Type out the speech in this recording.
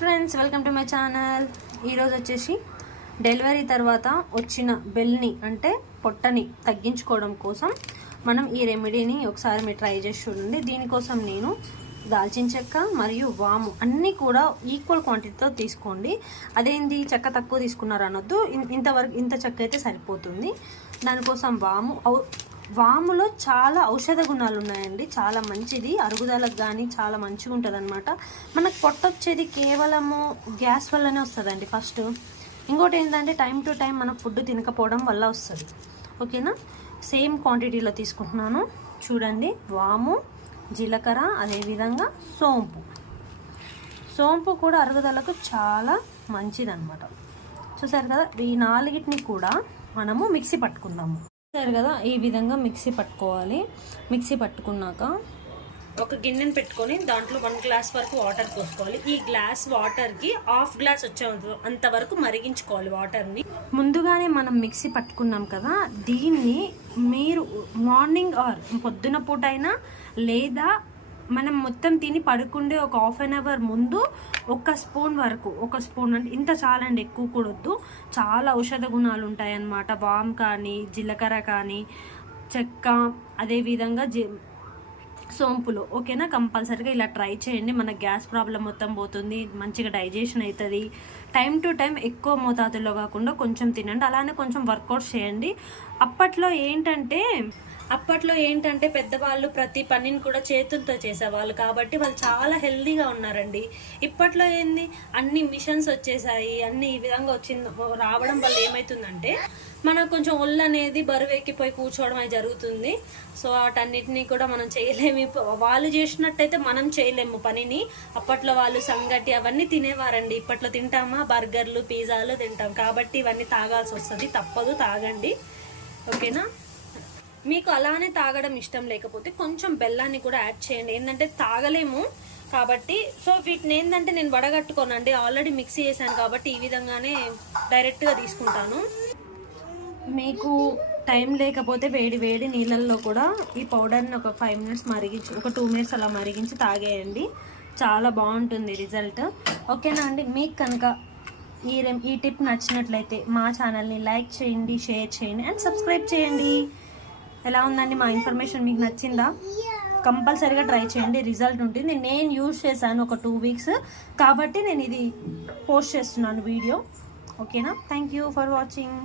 Friends welcome to my channel. ఈరోజు వచ్చేసి delivery తర్వాత వచ్చిన బెల్ని అంటే పొట్టని తగ్గించుకోవడం కోసం మనం ఈ రెమెడీని ఒకసారి మీరు ట్రై చేసి చూడండి. దీనికోసం నేను దాల్చిన చెక్క మరియు వాము అన్నీ కూడా ఈక్వల్ క్వాంటిటీతో తీసుకోండి. అదేంది? చెక్క తక్కువ తీసుకున్నారు అనొద్దు ఇంతవరకు ఇంత చెక్క అయితే సరిపోతుంది. దానికోసం వాము వాములో చాలా ఔషధ గుణాలు ఉన్నాయండి. చాలా మంచిది. అరుగుదలకు కానీ చాలా మంచిగా ఉంటుంది అనమాట మనకు పొట్టొచ్చేది కేవలము గ్యాస్ వల్లనే వస్తుందండి ఫస్ట్. ఇంకోటి ఏంటంటే టైం టు టైం మనం ఫుడ్ తినకపోవడం వల్ల వస్తుంది. ఓకేనా? సేమ్ క్వాంటిటీలో తీసుకుంటున్నాను. చూడండి. వాము జీలకర్ర అదేవిధంగా సోంపు. సోంపు కూడా అరుగుదలకు చాలా మంచిదన్నమాట. చూసారు కదా? ఈ నాలుగిటిని కూడా మనము మిక్సీ పట్టుకుందాము. చూసారు కదా ఈ విధంగా మిక్సీ పట్టుకోవాలి. మిక్సీ పట్టుకున్నాక ఒక గిన్నెను పెట్టుకొని దాంట్లో వన్ గ్లాస్ వరకు వాటర్ పోసుకోవాలి. ఈ గ్లాస్ వాటర్కి హాఫ్ గ్లాస్ వచ్చే అంతవరకు మరిగించుకోవాలి వాటర్ని. ముందుగానే మనం మిక్సీ పట్టుకున్నాం కదా దీన్ని మీరు మార్నింగ్ ఆర్ పొద్దున పూట అయినా లేదా మనం మొత్తం తిని పడుకుండే ఒక హాఫ్ అన్ అవర్ ముందు ఒక స్పూన్ వరకు ఒక స్పూన్ అంటే ఇంత చాలండి ఎక్కువ కూడొద్దు చాలా ఔషధ గుణాలు ఉంటాయన్నమాట. వామ్ కానీ జీలకర్ర కానీ చెక్క అదేవిధంగా జీ సోంపులు. ఓకేనా? కంపల్సరీగా ఇలా ట్రై చేయండి. మన గ్యాస్ ప్రాబ్లం మొత్తం పోతుంది మంచిగా డైజెషన్ అవుతుంది టైం టు టైం ఎక్కువ మోతాదులో కాకుండా కొంచెం తినండి. అలానే కొంచెం వర్కౌట్ చేయండి. అప్పట్లో ఏంటంటే అప్పట్లో ఏంటంటే పెద్దవాళ్ళు ప్రతి పనిని కూడా చేతులతో చేసేవాళ్ళు కాబట్టి వాళ్ళు చాలా హెల్దీగా ఉన్నారండి. ఇప్పట్లో ఏంది? అన్ని మిషన్స్ వచ్చేసాయి అన్ని ఈ విధంగా వచ్చింది రావడం వల్ల ఏమవుతుందంటే మనకు కొంచెం ఒళ్ళు అనేది బరువు ఎక్కిపోయి కూర్చోవడం అనేది జరుగుతుంది. సో వాటన్నిటిని కూడా మనం చేయలేము. వాళ్ళు చేసినట్టయితే మనం చేయలేము పనిని. అప్పట్లో వాళ్ళు సంగటి అవన్నీ తినేవారండి. ఇప్పట్లో తింటామా? బర్గర్లు పిజ్జాలు తింటాం. కాబట్టి ఇవన్నీ తాగాల్సి వస్తుంది. తప్పదు తాగండి. ఓకేనా? మీకు అలానే తాగడం ఇష్టం లేకపోతే కొంచెం బెల్లాన్ని కూడా యాడ్ చేయండి. ఏంటంటే తాగలేము కాబట్టి సో వీటిని ఏంటంటే నేను వడగట్టుకోనండి. ఆల్రెడీ మిక్సీ చేశాను కాబట్టి ఈ విధంగానే డైరెక్ట్గా తీసుకుంటాను. మీకు టైం లేకపోతే వేడి వేడి నీళ్ళల్లో కూడా ఈ పౌడర్ని ఒక ఫైవ్ మినిట్స్ మరిగించి ఒక టూ మినిట్స్ అలా మరిగించి తాగేయండి. చాలా బాగుంటుంది రిజల్ట్ ఓకేనా అండి? మీకు కనుక ఈ ఈ టిప్ నచ్చినట్లయితే మా ఛానల్ని లైక్ చేయండి షేర్ చేయండి అండ్ సబ్స్క్రైబ్ చేయండి. ఎలా ఉందండి? మా ఇన్ఫర్మేషన్ మీకు నచ్చిందా? కంపల్సరీగా ట్రై చేయండి. రిజల్ట్ ఉంటుంది. నేను యూజ్ చేశాను ఒక టూ వీక్స్. కాబట్టి నేను ఇది పోస్ట్ చేస్తున్నాను వీడియో. ఓకేనా? Thank you for watching.